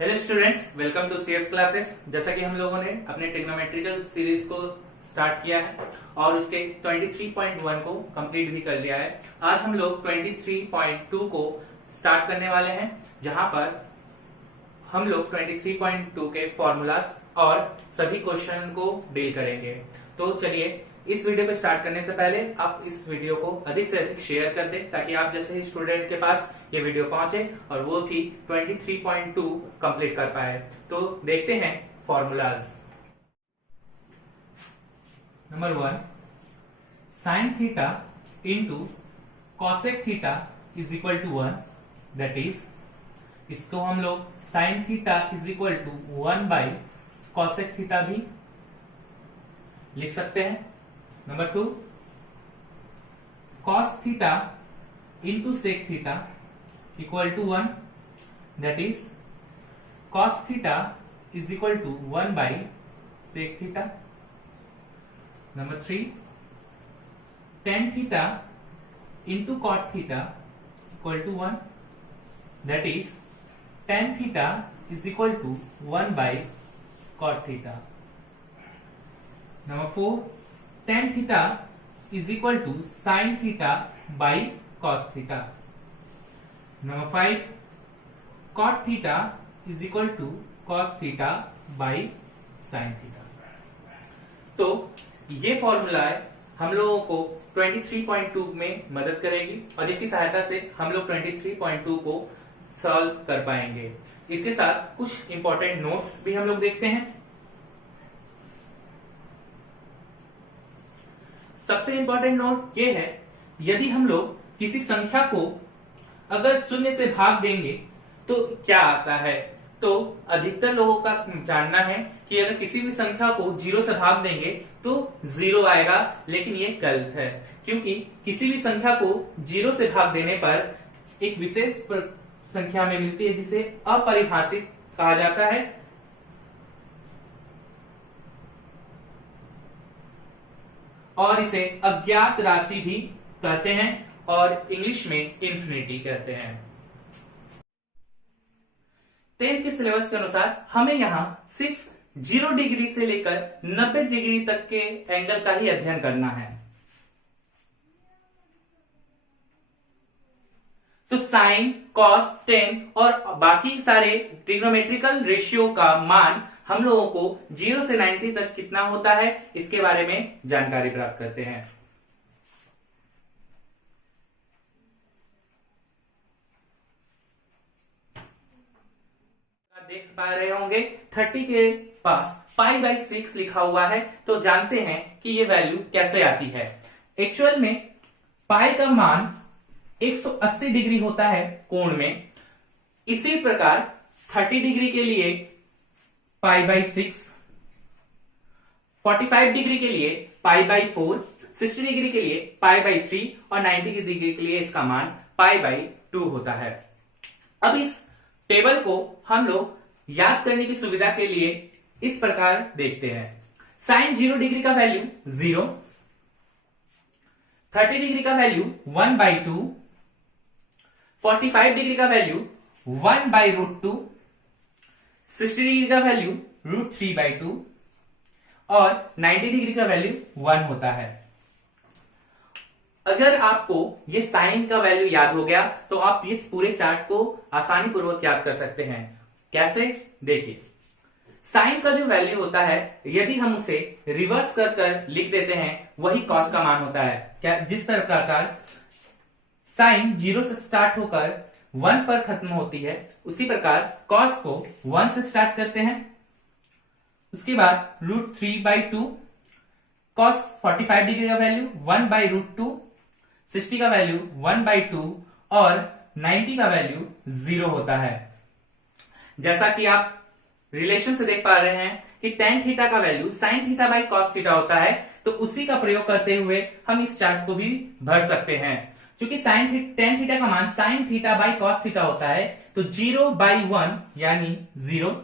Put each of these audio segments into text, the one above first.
Hello students, welcome to CS classes. जैसा कि हम लोगों ने अपने ट्रिग्नोमेट्रिकल सीरीज को स्टार्ट किया है और उसके 23.1 को कंप्लीट भी कर लिया है। आज हम लोग 23.2 को स्टार्ट करने वाले हैं, जहां पर हम लोग 23.2 के फॉर्मूलाज और सभी क्वेश्चन को डील करेंगे। तो चलिए, इस वीडियो को स्टार्ट करने से पहले आप इस वीडियो को अधिक से अधिक शेयर कर दें, ताकि आप जैसे स्टूडेंट के पास ये वीडियो पहुंचे और वो भी 23.2 कंप्लीट कर पाए। तो देखते हैं formulas. Number 1, sine theta into cosec theta is equal to 1, that is इसको हम लोग sine theta is equal to 1 by cosec theta भी लिख सकते हैं। Number 2, cos theta into sec theta equal to 1, that is cos theta is equal to 1 by sec theta. Number 3, tan theta into cot theta equal to 1, that is tan theta is equal to 1 by cot theta. Number 4, tan theta is equal to sine theta by cos theta. Number 5, cot theta is equal to cos theta by sine theta. तो ये formula हम लोगों को 23.2 में मदद करेगी और इसकी सहायता से हम लोग 23.2 को सॉल्व कर पाएंगे। इसके साथ कुछ इंपॉर्टेंट नोट्स भी हम लोग देखते हैं। सबसे इंपॉर्टेंट नोट ये है, यदि हम लोग किसी संख्या को अगर शून्य से भाग देंगे तो क्या आता है। तो अधिकतर लोगों का जानना है कि अगर किसी भी संख्या को 0 से भाग देंगे तो 0 आएगा, लेकिन ये गलत है, क्योंकि किसी भी संख्या को 0 से भाग देने पर एक विशेष संख्या में मिलती है जिसे अपरिभाषित कहा जाता है। और इसे अज्ञात राशि भी कहते हैं और इंग्लिश में इन्फिनिटी कहते हैं। 10th के सिलेबस के अनुसार हमें यहां सिर्फ 0 डिग्री से लेकर 90 डिग्री तक के एंगल का ही अध्ययन करना है। तो साइन, कॉस, टेन और बाकी सारे ट्रिग्नोमेट्रिकल रेशियो का मान हम लोगों को 0 से 90 तक कितना होता है, इसके बारे में जानकारी प्राप्त करते हैं। देख पा रहे होंगे 30 के पास पाई बाई 6 लिखा हुआ है। तो जानते हैं कि ये वैल्यू कैसे आती है। एक्चुअल में पाई का मान 180 डिग्री होता है कोण में। इसी प्रकार 30 डिग्री के लिए पाई बाई 6, 45 डिग्री के लिए पाई बाई 4, 60 डिग्री के लिए पाई बाई 3 और 90 डिग्री के लिए इसका मान पाई बाई 2 होता है। अब इस टेबल को हम लोग याद करने की सुविधा के लिए इस प्रकार देखते हैं। साइन 0 डिग्री का वैल्यू 0, 30 डिग्री का वैल्यू 1 बाई 2, 45 डिग्री का वैल्यू 1 बाई रूट 2, 60 डिग्री का वैल्यू रूट 3 बाई 2 और 90 डिग्री का वैल्यू 1 होता है। अगर आपको ये साइन का वैल्यू याद हो गया तो आप इस पूरे चार्ट को आसानी पूर्वक याद कर सकते हैं। कैसे, देखिए, साइन का जो वैल्यू होता है यदि हम उसे रिवर्स कर कर लिख देते हैं वही कॉस का मान होता है। क्या, जिस तरह प्रकार साइन 0 से स्टार्ट होकर 1 पर खत्म होती है, उसी प्रकार कॉस को 1 से स्टार्ट करते हैं। उसके बाद रूट 3 बाई 2, कॉस 45 डिग्री का वैल्यू 1 बाई रूट 2, 60 का वैल्यू 1 बाई 2 और 90 का वैल्यू 0 होता है। जैसा कि आप रिलेशन से देख पा रहे हैं कि tan थीटा का value sin theta by cos theta होता है, तो उसी का प्रयोग करते हुए हम इस चार्ट को भी भर सकते हैं। क्योंकि tan थीटा का मान sin theta by cos theta होता है, तो 0 बाई 1 यानी 0,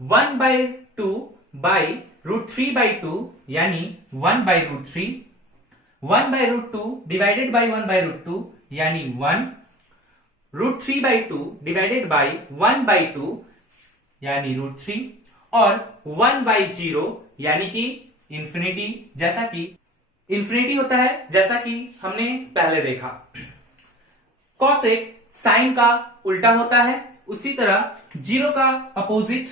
1 बाई 2 बाई रूट 3 बाई 2 यानी 1 by root 3, 1 by root 2 divided by 1 by root 2 यानी 1, √3/2 डिवाइडेड बाई 1/2 यानी √3 और 1/0 यानी कि इंफिनिटी, जैसा कि इंफिनिटी होता है जैसा कि हमने पहले देखा। कॉसेक साइन का उल्टा होता है, उसी तरह 0 का अपोजिट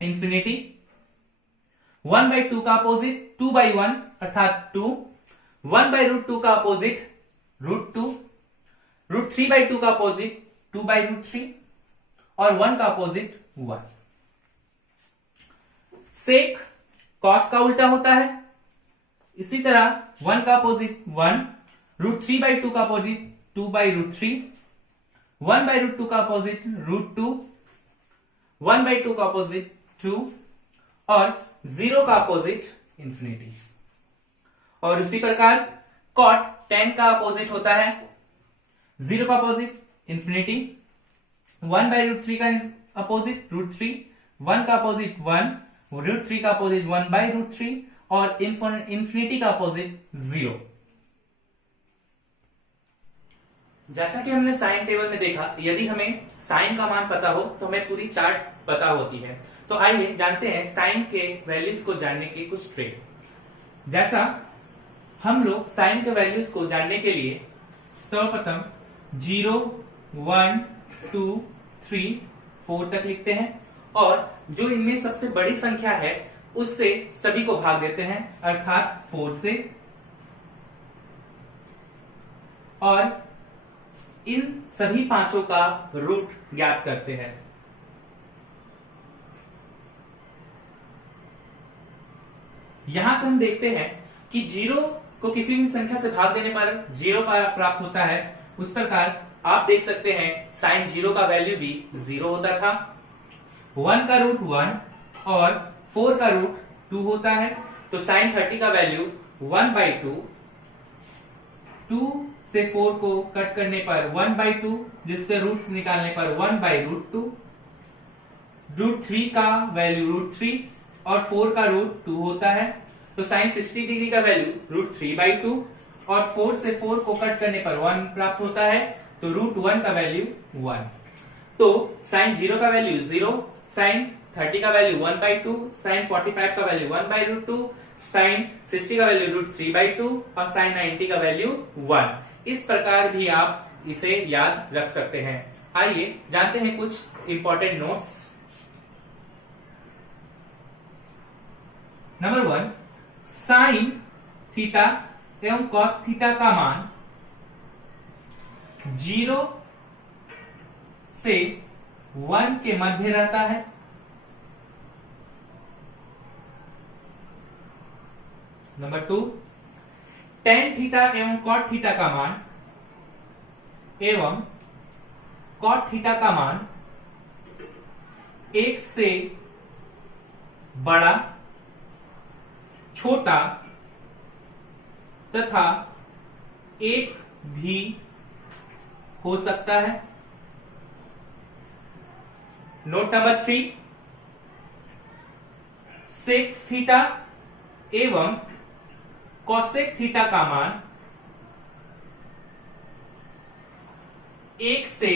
इंफिनिटी, 1/2 का अपोजिट 2/1 अर्थात 2, 1/√2 का अपोजिट √2, √3/2 का अपोजिट 2/√3 और 1 का अपोजिट 1। सेक कॉस का उल्टा होता है, इसी तरह 1 का अपोजिट 1, √3/2 का अपोजिट 2/√3, 1/√2 का अपोजिट √2, 1/2 का अपोजिट 2 और 0 का अपोजिट इंफिनिटी। और उसी प्रकार कॉट tan का अपोजिट होता है, 0 का अपोजिट इंफिनिटी, 1/√3 का अपोजिट √3, 1 का अपोजिट 1, √3 का अपोजिट 1/√3 और इंफिनिटी का अपोजिट 0। जैसा कि हमने साइन टेबल में देखा, यदि हमें साइन का मान पता हो तो हमें पूरी चार्ट पता होती है। तो आइए जानते हैं साइन के वैल्यूज को जानने के कुछ ट्रिक। जैसा हम लोग साइन के वैल्यूज को जानने के लिए सर्वप्रथम 0, 1, 2, 3, 4 तक लिखते हैं और जो इनमें सबसे बड़ी संख्या है उससे सभी को भाग देते हैं, अर्थात 4 से, और इन सभी पांचों का रूट ज्ञात करते हैं। यहां से हम देखते हैं कि 0 को किसी भी संख्या से भाग देने पर 0 प्राप्त होता है। उस प्रकार आप देख सकते हैं साइन 0 का वैल्यू भी 0 होता था, 1 का रूट 1 और 4 का रूट 2 होता है। तो साइन 30 का वैल्यू 1/2, 2 से 4 को कट करने पर 1/2, जिसके रूट निकालने पर 1/√2, √3 का वैल्यू √3 और 4 का रूट 2 होता है। तो साइन 60 डिग्री का वैल्यू √3/2 और 4 से 4 को कट करने पर 1 प्राप्त होता है, तो √1 का वैल्यू 1। तो साइन 0 का वैल्यू 0, साइन 30 का वैल्यू 1/2, साइन 45 का वैल्यू 1/√2, साइन 60 का वैल्यू √3/2 और साइन 90 का वैल्यू 1। इस प्रकार भी आप इसे याद रख सकते हैं। आइए जानते हैं कुछ important notes. Number 1, sine theta एवं कॉस थीटा का मान 0 से 1 के मध्य रहता है। नंबर 2, टेन थीटा एवं कॉट थीटा का मान एवं कॉट थीटा का मान 1 से बड़ा, छोटा तथा 1 भी हो सकता है। नोट नंबर 3, सेक थीटा एवं कॉसेक थीटा का मान 1 से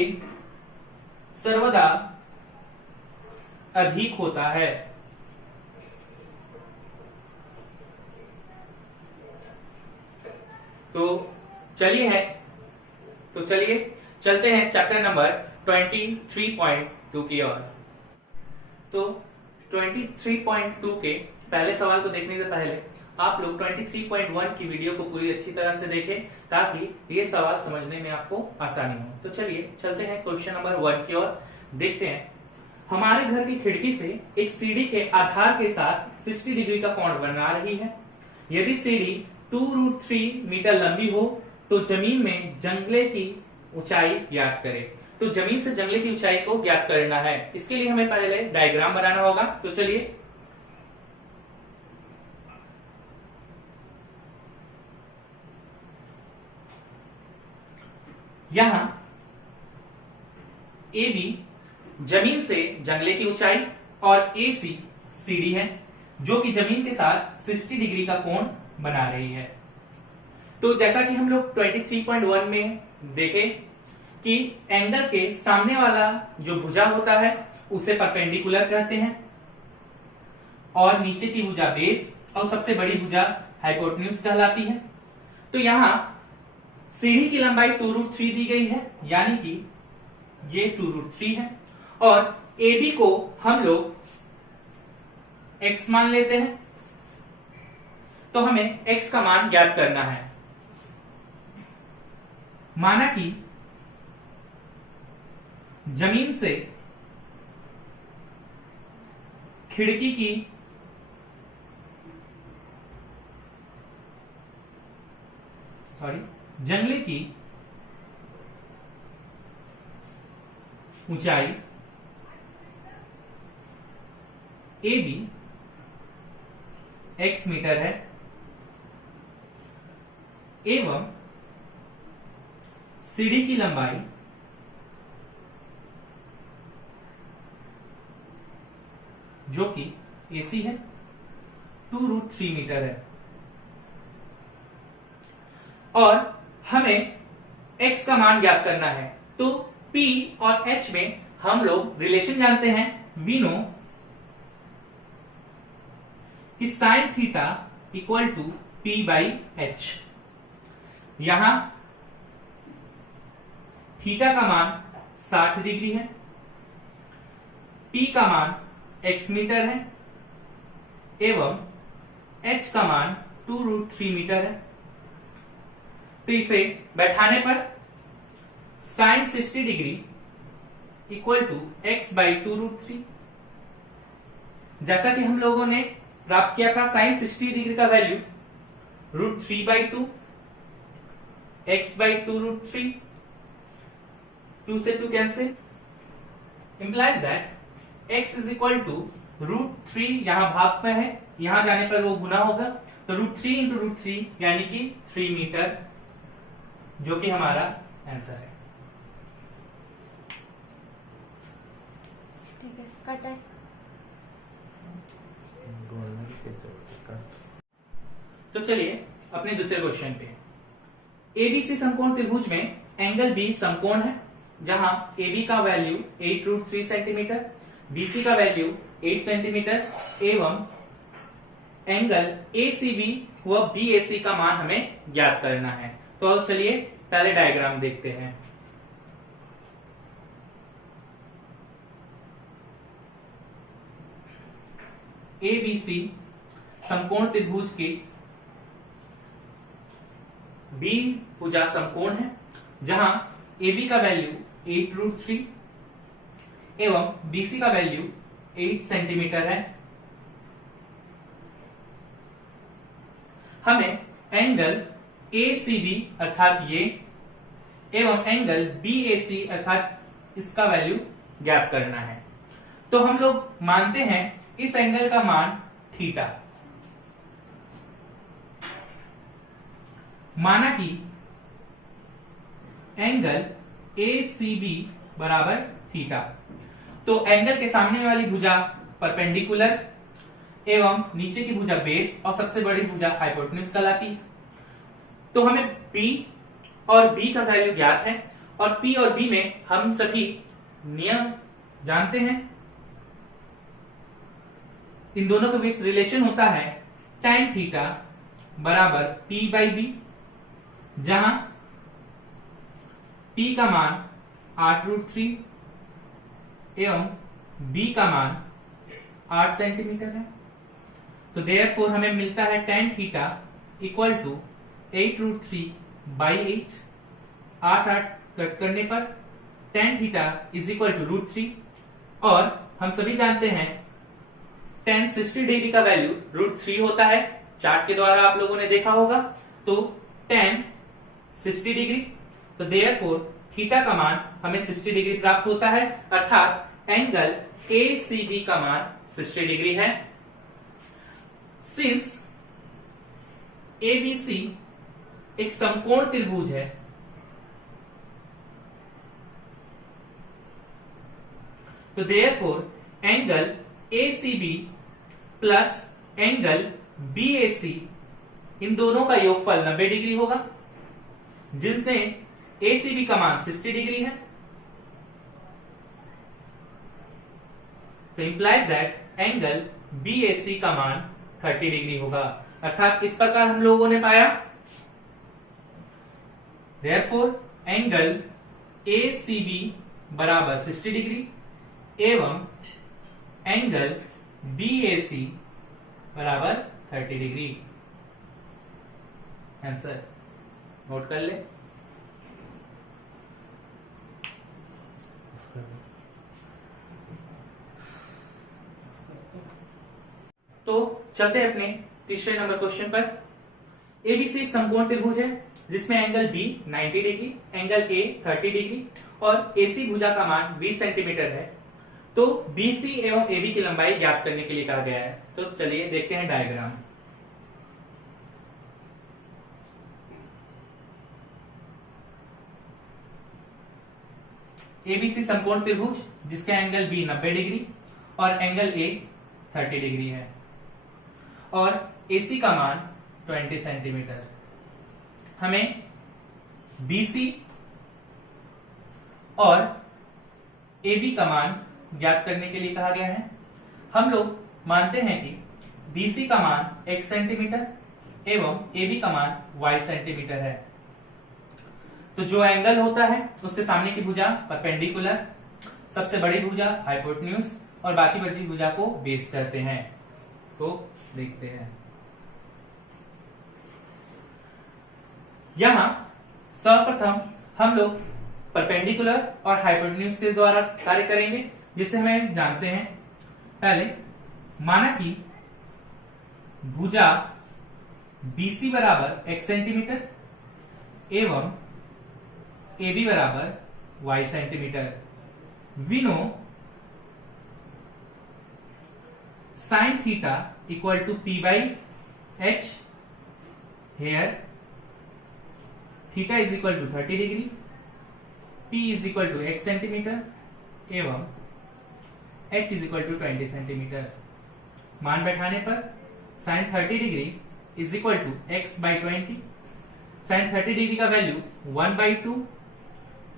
सर्वदा अधिक होता है। तो चलिए चलते हैं चैप्टर नंबर 23.2 की ओर। तो 23.2 के पहले सवाल को देखने से पहले आप लोग 23.1 की वीडियो को पूरी अच्छी तरह से देखें ताकि ये सवाल समझने में आपको आसानी हो। तो चलिए चलते हैं क्वेश्चन नंबर 1 की ओर। देखते हैं, हमारे घर की खिड़की से एक सीढ़ी के आधार के साथ 60 डिग्री का कोण बना रही है। यदि सीढ़ी 2√3 मीटर लंबी हो तो जमीन में जंगले की ऊंचाई ज्ञात करें। तो जमीन से जंगले की ऊंचाई को ज्ञात करना है। इसके लिए हमें पहले डायग्राम बनाना होगा। तो चलिए यहां ए बी जमीन से जंगले की ऊंचाई और ए सी सीढ़ी है जो कि जमीन के साथ 60 डिग्री का कोण बना रही है। तो जैसा कि हम लोग 23.1 में देखे कि एंगल के सामने वाला जो भुजा होता है उसे परपेंडिकुलर कहते हैं, और नीचे की भुजा बेस और सबसे बड़ी भुजा हाइपोटेन्यूज कहलाती है। तो यहां सीढ़ी की लंबाई 2√3 दी गई है, यानी कि ये 2√3 है, और AB को हम लोग x मान लेते हैं। तो हमें x का मान ज्ञात करना है। माना कि जमीन से खिड़की की जंगले की ऊंचाई AB x मीटर है, एवं सीढ़ी की लंबाई जो कि AC है 2√3 मीटर है, और हमें x का मान ज्ञात करना है। तो P और H में हम लोग रिलेशन जानते हैं। वी नो कि sine theta equal to P/H। यहां थीटा का मान 60 डिग्री है, P का मान x मीटर है, एवं H का मान 2√3 मीटर है। तो इसे बैठाने पर sign 60 degree equal to x/2√3। जैसा कि हम लोगों ने प्राप्त किया था, साइन 60 डिग्री का वैल्यू √3/2, x/2√3, 2 से 2 cancel, implies that x is equal to √3, यहां भाग में है, यहां जाने पर वो गुना होगा, तो √3 इंटू √3 यानी कि 3 मीटर, जो कि हमारा आंसर है। ठीक है, कट है। तो चलिए अपने दूसरे क्वेश्चन पे। एबीसी समकोण त्रिभुज में एंगल बी समकोण है, जहां AB का वैल्यू 8√3 सेंटीमीटर, BC का वैल्यू 8 सेंटीमीटर, एवं एंगल ACB व BAC का मान हमें ज्ञात करना है। तो चलिए पहले डायग्राम देखते हैं। ABC समकोण त्रिभुज की B भुजा समकोण है, जहां AB का वैल्यू 8√3 एवं BC का वैल्यू 8 सेंटीमीटर है। हमें एंगल ACB अर्थात ये एवं एंगल BAC अर्थात इसका वैल्यू ज्ञात करना है। तो हम लोग मानते हैं इस एंगल का मान थीटा। माना कि एंगल ACB बराबर थीटा, तो एंगल के सामने वाली भुजा परपेंडिकुलर एवं नीचे की भुजा बेस और सबसे बड़ी भुजा हाइपोटेन्यूज कहलाती है। तो हमें P और B का वैल्यू ज्ञात है, और P और B में हम सभी नियम जानते हैं। इन दोनों के बीच रिलेशन होता है tan थीटा बराबर P/B, जहां P का मान 8√3 एवं B का मान 8 सेंटीमीटर है। तो देयरफॉर हमें मिलता है tan theta equal to 8√3/8, 8 cut करने पर tan theta is equal to √3, और हम सभी जानते हैं tan 60 डिग्री का वैल्यू √3 होता है, चार्ट के द्वारा आप लोगों ने देखा होगा। तो tan 60 डिग्री, तो देयरफॉर थीटा का मान हमें 60 डिग्री प्राप्त होता है, अर्थात एंगल ACB का मान 60 डिग्री है। सिंस ABC एक समकोण त्रिभुज है, तो therefore angle ACB plus angle BAC इन दोनों का योगफल 90 डिग्री होगा, जिसमें एसीबी का मान 60 डिग्री है, तो इंप्लाइज दैट एंगल बीएसी का मान 30 डिग्री होगा। अर्थात इस प्रकार हम लोगों ने पाया देयरफॉर एंगल एसीबी बराबर 60 डिग्री एवं एंगल बीएसी बराबर 30 डिग्री। आंसर नोट कर ले। तो चलते हैं अपने तीसरे नंबर क्वेश्चन पर। एबीसी एक समकोण त्रिभुज है जिसमें angle B 90 degree, angle A 30 degree और एसी भुजा का मान 20 सेंटीमीटर है। तो बीसी एवं एबी की लंबाई ज्ञात करने के लिए कहा गया है। तो चलिए देखते हैं डायग्राम। एबीसी समकोण त्रिभुज जिसका एंगल बी 90 डिग्री और एंगल ए 30 डिग्री है और एसी का मान 20 सेंटीमीटर। हमें बीसी और एबी का मान ज्ञात करने के लिए कहा गया है। हम लोग मानते हैं कि बीसी का मान x सेंटीमीटर एवं एबी का मान y सेंटीमीटर है। तो जो एंगल होता है उसके सामने की भुजा परपेंडिकुलर, सबसे बड़ी भुजा हाइपोटेन्यूज और बाकी बची भुजा को बेस करते हैं। तो देखते हैं यहां सर्वप्रथम हम लोग परपेंडिकुलर और हाइपोटेन्यूज के द्वारा कार्य करेंगे, जिसे हमें जानते हैं। पहले माना कि भुजा बीसी बराबर x सेंटीमीटर एवं AB बराबर y centimetre. We know sine theta equal to P by H। Here theta is equal to 30 degree, P is equal to x centimetre एवं H is equal to 20 centimetre. मान बैठाने पर sine 30 degree is equal to x by 20। Sine 30 degree का value 1/2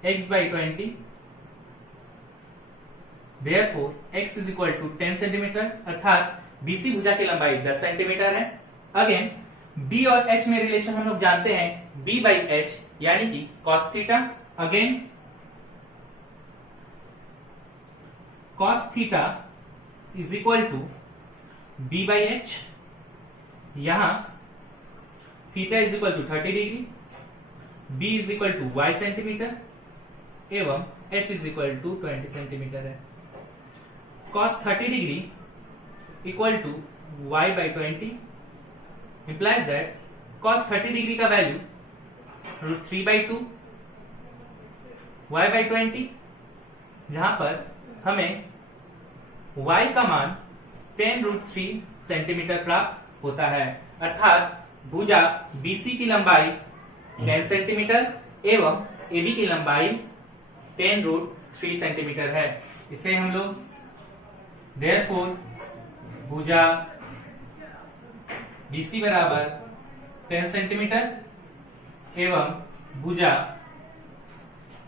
x by 20। Therefore x is equal to 10 centimetre. अर्थात BC भुजा की लंबाई 10 centimetre है। अगेन b और h में रिलेशन हम लोग जानते हैं b बाई h यानी कि cos theta. Again cos theta is equal to b by h। यहां theta is equal to 30 degree, b is equal to y centimetre एवं h is equal to 20 centimetre है। cos 30 degree equal to y by 20 implies that cos 30 degree का value √3/2 y by 20, जहां पर हमें y का मान 10√3 centimetre प्राप्त होता है। अर्थात भुजा BC की लंबाई 10 सेंटीमीटर एवं AB की लंबाई 10√3 सेंटीमीटर है। इसे हम लोग देयरफॉर भुजा BC बराबर 10 सेंटीमीटर एवं भुजा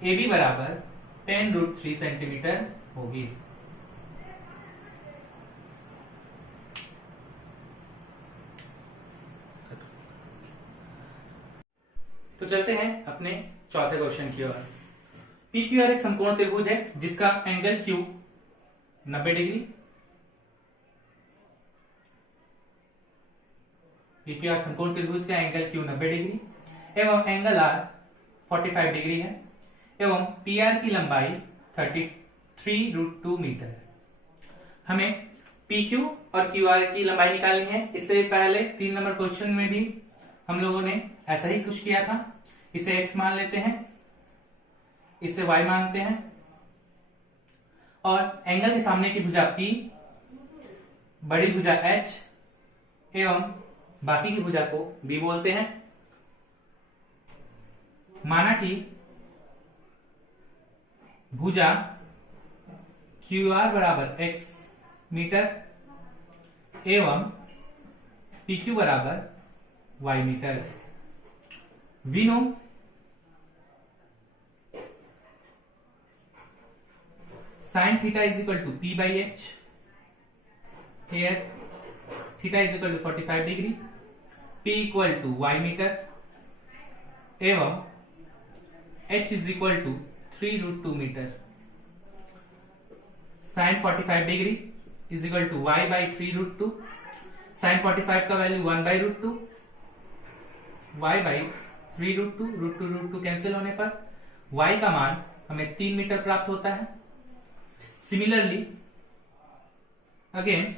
AB बराबर 10√3 सेंटीमीटर होगी। तो चलते हैं अपने चौथे क्वेश्चन की ओर। PQR एक समकोण त्रिभुज है जिसका एंगल Q 90 डिग्री। PQR समकोण त्रिभुज का एंगल Q 90 डिग्री एवं एंगल R 45 डिग्री है एवं PR की लंबाई 33√2 मीटर है। हमें PQ और QR की लंबाई निकालनी है। इससे पहले 3 नंबर क्वेश्चन में भी हम लोगों ने ऐसा ही कुछ किया था। इसे x मान लेते हैं, इसे y मानते हैं और एंगल के सामने की भुजा P, बड़ी भुजा H एवं बाकी की भुजा को B बोलते हैं। माना कि भुजा QR बराबर x मीटर एवं PQ बराबर y metre. We know sine theta is equal to P by H, here theta is equal to 45 degree, P equal to Y metre एवं h is equal to 3√2 metre. Sine 45 degree is equal to y by 3√2, sine 45 का value 1/√2, y by 3√2, √2 cancel होने पर y का मान हमें 3 metre प्राप्त होता है। Similarly again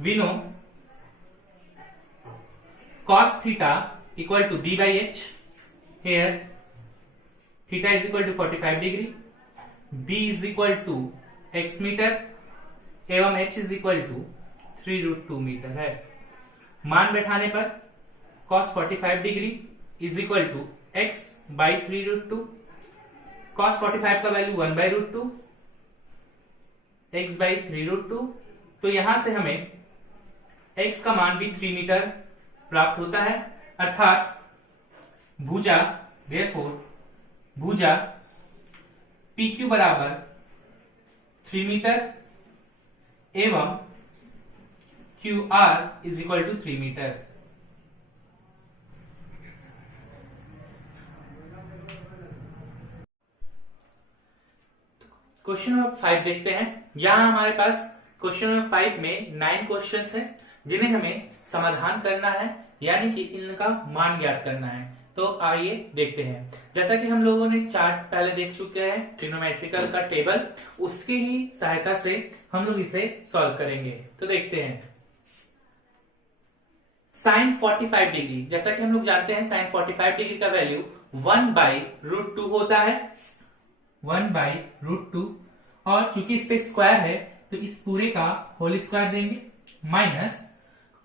we know cos theta equal to b by H, here theta is equal to 45 degree, b is equal to x metre एवं h is equal to 3√2 metre है। मान बैठाने पर cos 45 degree is equal to x by 3√2, cos 45 का value 1/√2, x by 3√2, तो यहां से हमें x का मान भी 3 मीटर प्राप्त होता है, अर्थात भुजा देयरफॉर भुजा PQ बराबर 3 मीटर एवं QR is equal to 3 metre. Question number 5 देखते हैं। यहां हमारे पास क्वेश्चन नंबर 5 में 9 क्वेश्चंस हैं जिन्हें हमें समाधान करना है, यानी कि इनका मान ज्ञात करना है। तो आइए देखते हैं। जैसा कि हम लोगों ने चार्ट पहले देख चुके हैं, ट्रिग्नोमेट्रिकल का टेबल, उसकी ही सहायता से हम लोग इसे सॉल्व करेंगे। तो देखते हैं। साइन 45 डिग्री, जैसा कि हम लोग जानते हैं साइन 45 डिग्री का वैल्यू 1/√2 होता है, 1/√2, और चूंकि इस पे स्क्वायर है तो इस पूरे का होल स्क्वायर देंगे, माइनस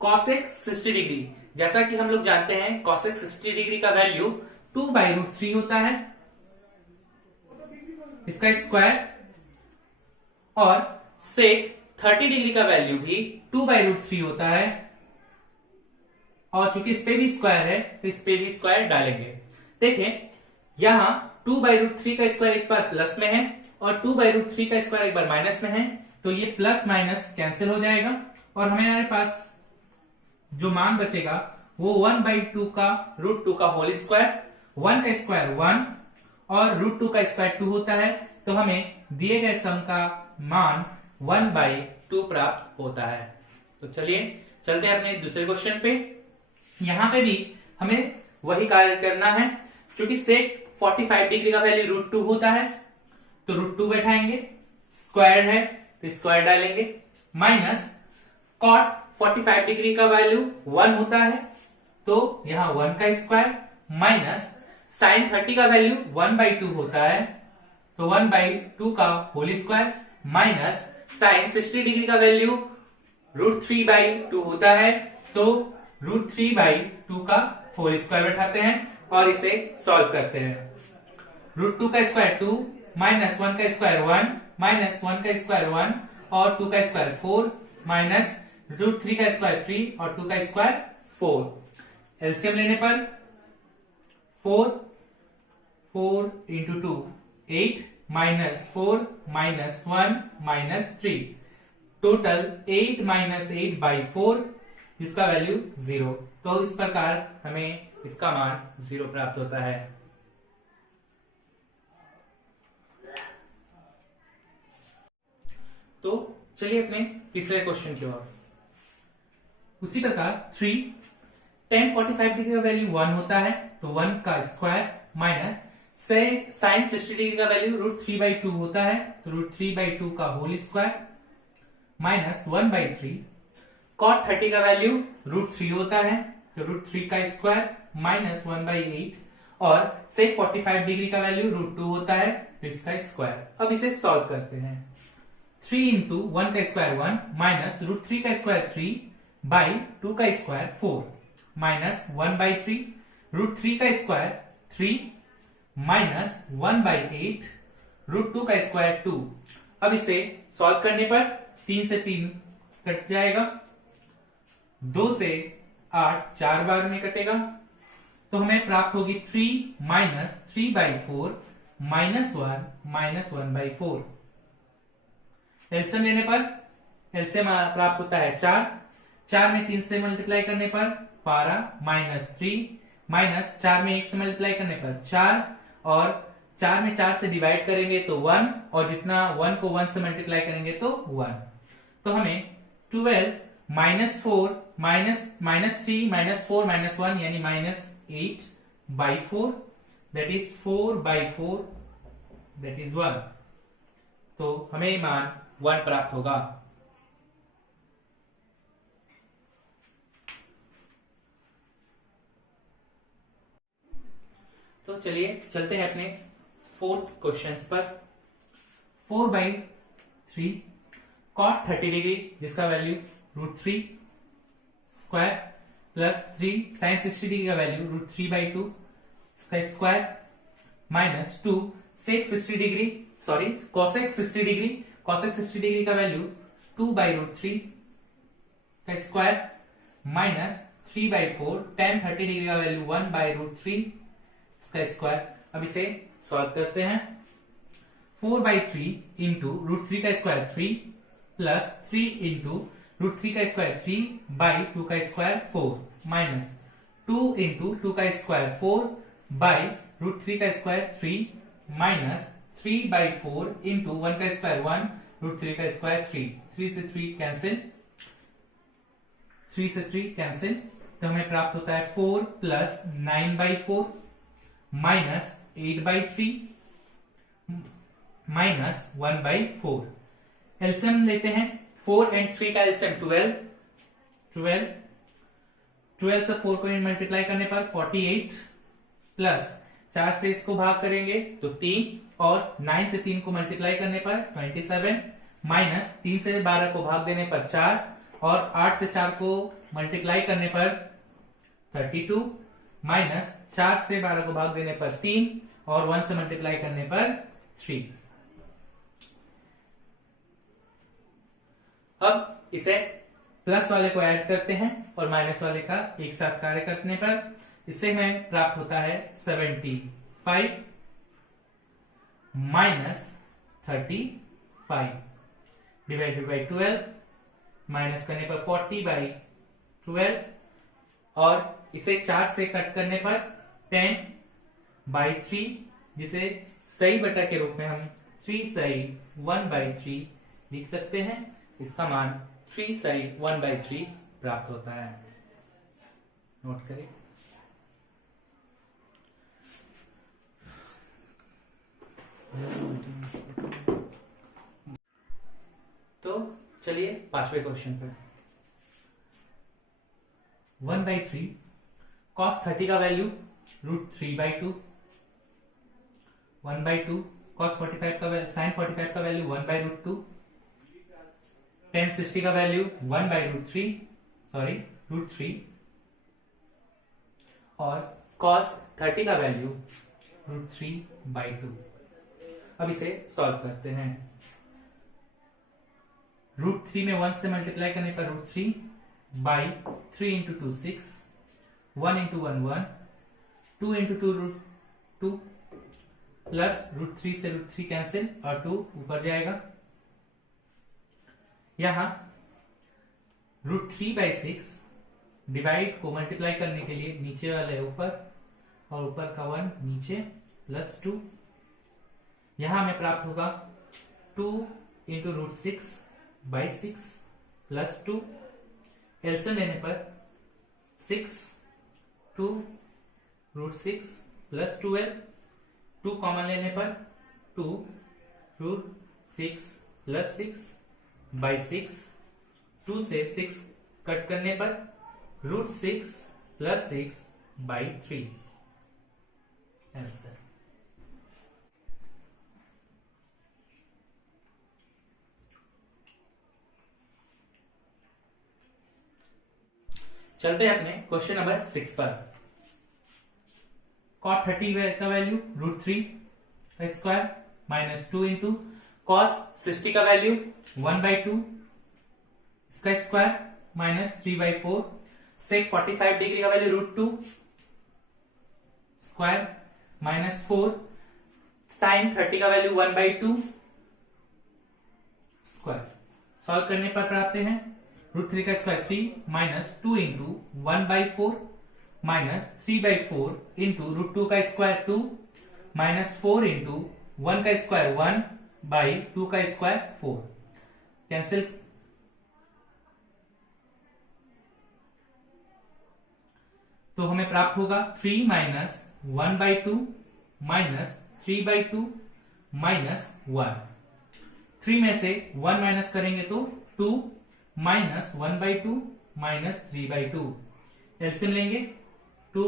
कॉसेक 60 डिग्री, जैसा कि हम लोग जानते हैं कॉसेक 60 डिग्री का वैल्यू 2/√3 होता है, इसका स्क्वायर, और सेक 30 डिग्री का वैल्यू भी 2/√3 होता है, और चूंकि इस पे भी स्क्वायर है तो इस पे भी स्क्वायर डालेंगे। देखें यहां 2/√3 का स्क्वायर एक बार प्लस में है और 2/√3 का स्क्वायर एक बार माइनस में है, तो ये प्लस माइनस कैंसिल हो जाएगा और हमारे पास जो मान बचेगा वो 1/2 का √2 का होल स्क्वायर, 1 का स्क्वायर 1 और √2 का स्क्वायर 2 होता है, तो हमें दिए गए सम का मान 1/2 प्राप्त होता है। तो चलिए चलते हैं अपने दूसरे क्वेश्चन पे। यहां पे भी हमें वही कार्य करना है, क्योंकि सेक 45 डिग्री का वैल्यू √2 होता है, तो √2 बैठाएंगे, स्क्वायर है तो स्क्वायर डालेंगे, माइनस कॉट 45 डिग्री का वैल्यू 1 होता है, तो यहां 1 का स्क्वायर, माइनस साइन 30 का वैल्यू 1/2 होता है, तो 1/2 का whole square, minus sine 60 degree का वैल्यू √3/2 होता है, तो √3/2 का होल स्क्वायर बैठाते हैं और इसे सॉल्व करते हैं। √2 का स्क्वायर 2, माइनस 1 का स्क्वायर 1, माइनस 1 का स्क्वायर 1 और 2 का स्क्वायर 4, माइनस √3 का स्क्वायर 3 और 2 का स्क्वायर 4। एलसीएम लेने पर 4 into 2 8, minus 4 minus 1 minus 3, total 8 minus 8/4, जिसका वैल्यू 0। तो इस प्रकार हमें इसका मान 0 प्राप्त होता है। तो चलिए अपने तीसरे क्वेश्चन की ओर। उसी प्रकार 3 tan 45 डिग्री का वैल्यू 1 होता है, तो 1 का स्क्वायर, माइनस साइन 60 डिग्री का वैल्यू √3/2 होता है, तो √3/2 का होल स्क्वायर, माइनस 1/3, कॉट 30 का वैल्यू √3 होता है, तो √3 का स्क्वायर, माइनस 1/8, और सेक 45 डिग्री का वैल्यू √2 होता है, तो इसका स्क्वायर। अब इसे सॉल्व करते हैं। 3 इंटू 1 का स्क्वायर 1, माइनस √3 का स्क्वायर 3/2 का स्क्वायर 4, माइनस 1/3, √3 का स्क्वायर 3, माइनस 1/8, √2 का स्क्वायर 2। अब इसे सॉल्व करने पर 3 से 3 कट जाएगा, 2 से 8 4 बार में कटेगा, तो हमें प्राप्त होगी 3 माइनस 3/4 माइनस 1 माइनस 1/4। एलसीएम लेने पर एलसीएम प्राप्त होता है 4, 4 में 3 से मल्टीप्लाई करने पर 12 माइनस 3 माइनस 4 में 1 से मल्टीप्लाई करने पर 4 और 4 में 4 से डिवाइड करेंगे तो 1 और जितना 1 को 1 से मल्टीप्लाई करेंगे तो 1। तो हमें 12 माइनस 4 माइनस 3 माइनस 4 माइनस 1 यानी minus 8/4 that is 4/4 that is 1। तो हमें मान 1 प्राप्त होगा। तो चलिए चलते हैं अपने 4th क्वेश्चन पर। 4/3 cot 30 डिग्री जिसका value √3 square plus 3 sin 60 degree का वैल्यू √3/2 इसका square minus 2 sec 60 degree sorry cosec 60 degree का वैल्यू 2/√3 इसका स्क्वायर माइनस 3/4 tan 30 डिग्री का वैल्यू 1/√3 इसका स्क्वायर। अब इसे सॉल्व करते हैं। 4/3 इंटू √3 का स्क्वायर 3 प्लस 3 इंटू √3 का स्क्वायर 3/2 का स्क्वायर 4 माइनस 2 इंटू 2 का स्क्वायर 4/√3 का स्क्वायर 3 माइनस 3/4 इंटू 1 का स्क्वायर 1 √3 का स्क्वायर 3। 3 से 3 कैंसिल, 3 से 3 कैंसिल, तो हमें प्राप्त होता है 4 प्लस 9/4 माइनस 8/3 माइनस 1/4। एलसीएम लेते हैं। 4 एंड 3 का एलसीएम 12 से 4 को मल्टीप्लाई करने पर 48 प्लस 4 से इसको भाग करेंगे तो 3 और 9 से 3 को मल्टीप्लाई करने पर 27 माइनस 3 से 12 को भाग देने पर 4 और 8 से 4 को मल्टीप्लाई करने पर 32 माइनस 4 से 12 को भाग देने पर 3 और 1 से मल्टीप्लाई करने पर 3। अब इसे प्लस वाले को ऐड करते हैं और माइनस वाले का एक साथ कार्य करने पर इससे हमें प्राप्त होता है 75 माइनस 35 डिवाइडेड बाई 12 माइनस करने पर 40/12 और इसे 4 से कट करने पर 10/3 जिसे सही बटा के रूप में हम 3 सही 1/3 लिख सकते हैं। इसका मान 3 सही 1/3 प्राप्त होता है। नोट करें। तो चलिए 5वें क्वेश्चन पर। 1/3 cos 30 का वैल्यू √3/2 1/2 cos 45 का sin 45 का वैल्यू 1/√2 tan 60 का वैल्यू 1/√3 सॉरी √3 और cos 30 का वैल्यू √3/2। अब इसे सॉल्व करते हैं। √3 में 1 से मल्टीप्लाई करने पर √3/3 इंटू 2 6 1 इंटू 1 1 2 इंटू 2 √2 प्लस √3 से √3 कैंसिल और 2 ऊपर जाएगा। यहां √3/6 डिवाइड को मल्टीप्लाई करने के लिए नीचे वाले ऊपर और ऊपर का 1 नीचे प्लस 2। यहां हमें प्राप्त होगा 2 इंटू √6/6 प्लस 2। एलसीएम लेने पर 6 2 √6 प्लस 12 2 कॉमन लेने पर 2 √6 प्लस 6/6 2 से 6 कट करने पर √6 प्लस 6/3 आंसर। चलते हैं अपने क्वेश्चन नंबर 6 पर। cot 30 का value √3 square minus 2 into cos 60 का वैल्यू 1/2 इसका स्क्वायर माइनस 3/4 sec 45 डिग्री का वैल्यू √2 स्क्वायर माइनस 4 sin 30 का वैल्यू 1/2 स्क्वायर। सॉल्व करने पर प्राप्त हैं √3 का square 3 minus 2 into 1/4 minus 3/4 into √2 का स्क्वायर 2 माइनस 4 इंटू 1 का स्क्वायर 1/2 का स्क्वायर 4। कैंसिल। तो हमें प्राप्त होगा 3 माइनस 1/2 माइनस 3/2 माइनस 1। 3 में से 1 माइनस करेंगे तो 2 माइनस 1/2 माइनस 3/2। एलसीएम लेंगे 2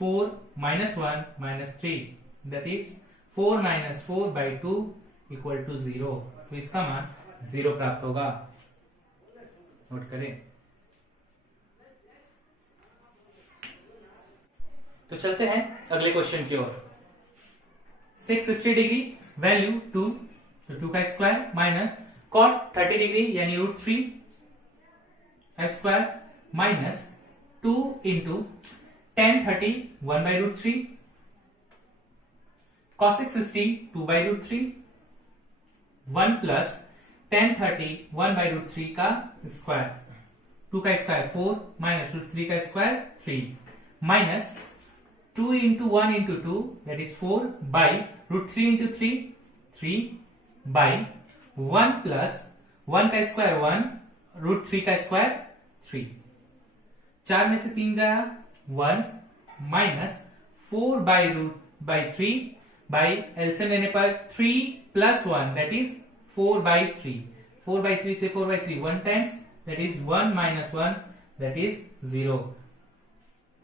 4 minus 1 minus 3 that is 4 minus 4/2 equal to 0। तो इसका मान 0 प्राप्त होगा। नोट करें। तो चलते हैं अगले क्वेश्चन की ओर। 660 डिग्री वैल्यू 2, तो 2 का स्क्वायर माइनस cot 30 डिग्री यानी √3 x square minus 2 into tan 30 1/√3 cosec 60 2/√3 1 plus tan 30 1/√3 का स्क्वायर। 2 का स्क्वायर 4 माइनस √3 का square 3 minus 2 into 1 into 2 that is 4 by √3 into 3 3 by 1 plus 1 का स्क्वायर 1 √3 का स्क्वायर 3। 4 में से 3 गया 1 माइनस 4 by 3 by एलसीएम लेने पर 3 plus 1 that is 4/3। 4/3 से 4/3 1 times that is 1 minus 1 that is 0।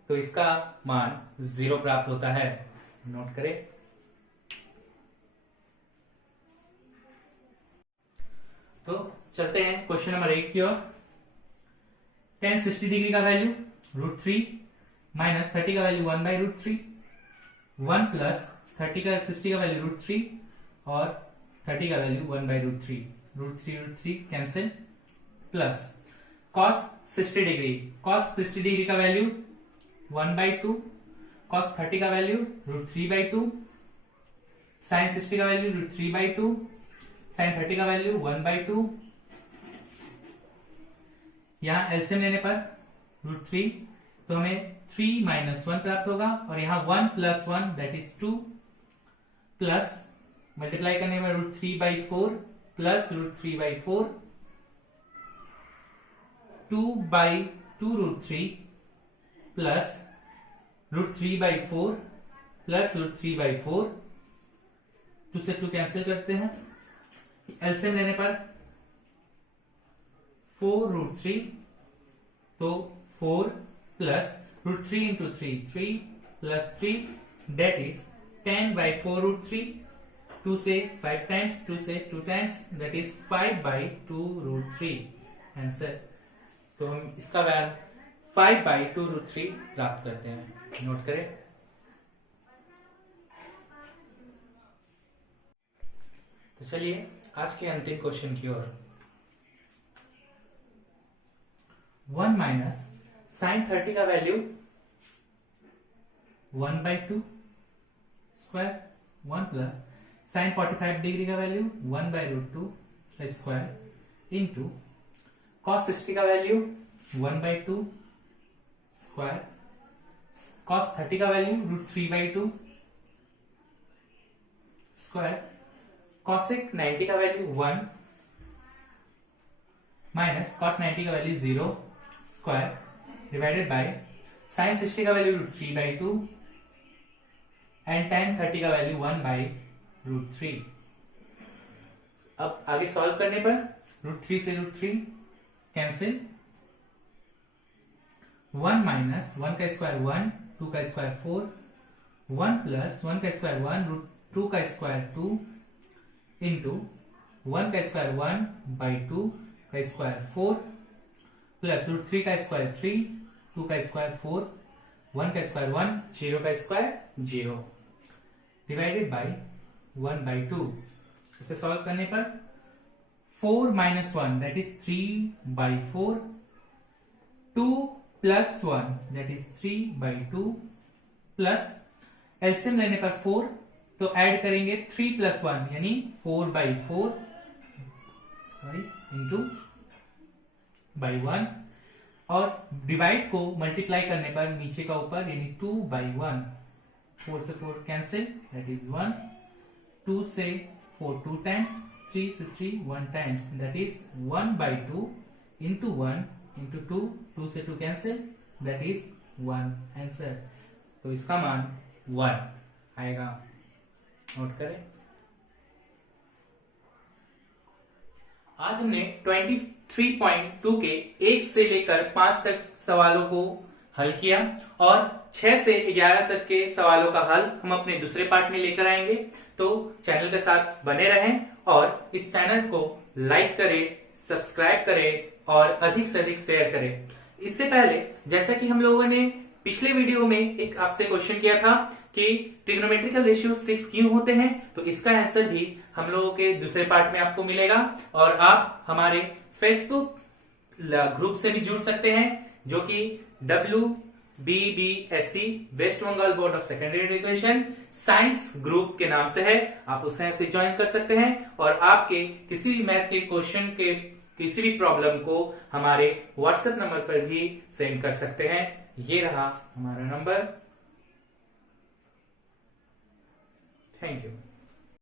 तो इसका मान 0 प्राप्त होता है। नोट करें। तो चलते हैं क्वेश्चन नंबर 8 की ओर। tan 60 डिग्री का वैल्यू √3 माइनस 30 का वैल्यू 1/√3 1 प्लस 30 का 60 का वैल्यू √3 और 30 का value 1/√3 √3 cancel plus cos 60 degree का वैल्यू 1/2 cos 30 का वैल्यू √3/2 sin 60 का वैल्यू √3/2 sin 30 का वैल्यू 1/2। यहां एलसीएम लेने पर √3 तो हमें 3 माइनस 1 प्राप्त होगा और यहां 1 plus 1 that is 2 plus multiply करने पर √3/4 प्लस √3/4 2/2 √3 प्लस √3/4 प्लस √3/4 2 से 2 कैंसिल करते हैं। एलसीएम लेने पर 4√3 तो 4 plus √3 into 3 plus 3 that is 10/4 √3 2 से 5 टाइम्स 2 से 2 टाइम्स दैट इज 5/2 √3 आंसर। तो हम इसका वैल्यू 5/2 √3 प्राप्त करते हैं। नोट करें। तो चलिए आज के अंतिम क्वेश्चन की ओर। 1 माइनस साइन 30 का value 1/2 square 1 plus sign 45 degree का वैल्यू 1/√2 स्क्वायर इंटू cos 60 का वैल्यू 1/2 स्क्वायर cos 30 का वैल्यू √3/2 स्क्वायर cosec 90 का वैल्यू 1 माइनस cot 90 का value 0 square divided by sin 60 का वैल्यू √3/2 एंड tan 30 का वैल्यू 1/√3। अब आगे सॉल्व करने पर √3 से √3 कैंसिल 1 माइनस 1 का स्क्वायर 1 2 का स्क्वायर 4 1 प्लस 1 का स्क्वायर 1 √2 का स्क्वायर 2 इंटू 1 का स्क्वायर 1/2 का स्क्वायर 4 प्लस √3 का स्क्वायर 3 2 का स्क्वायर 4 1 का स्क्वायर 1 0 का स्क्वायर 0 डिवाइडेड बाय 1/2। इसे सॉल्व करने पर 4 minus 1 that is 3/4 2 plus 1 that is 3/2 plus LCM लेने पर 4 तो ऐड करेंगे 3 प्लस 1 यानी 4/4 इंटू बाई 1, और डिवाइड को मल्टीप्लाई करने पर नीचे का ऊपर यानी 2/1, 4 से 4 कैंसिल, दैट इज 1, 2 से 4 2 टाइम्स, 3 से 3 1 times, that is 1/2 into 1 into 2, 2 से 2 कैंसिल, दैट इज 1 आंसर। तो इसका मान 1 आएगा। नोट करें। आज हमने 23.2 के 1 से लेकर 5 तक सवालों को हल किया, और 6 से 11 तक के सवालों का हल हम अपने दूसरे पार्ट में लेकर आएंगे। तो चैनल के साथ बने रहें और इस चैनल को लाइक करें, सब्सक्राइब करें और अधिक से अधिक शेयर करें। इससे पहले जैसा कि हम लोगों ने पिछले वीडियो में एक आपसे क्वेश्चन किया था कि ट्रिग्नोमेट्रिकल रेशियो 6 क्यों होते हैं, तो इसका आंसर भी हम लोगों के दूसरे पार्ट में आपको मिलेगा, और आप हमारे फेसबुक ग्रुप से भी जुड़ सकते हैं, जो कि WBBSC West Bengal board of secondary education science group के नाम से है। आप उससे ज्वाइन कर सकते हैं और आपके किसी भी मैथ के क्वेश्चन के किसी भी प्रॉब्लम को हमारे व्हाट्सएप नंबर पर भी सेंड कर सकते हैं। ये रहा हमारा नंबर। Thank you.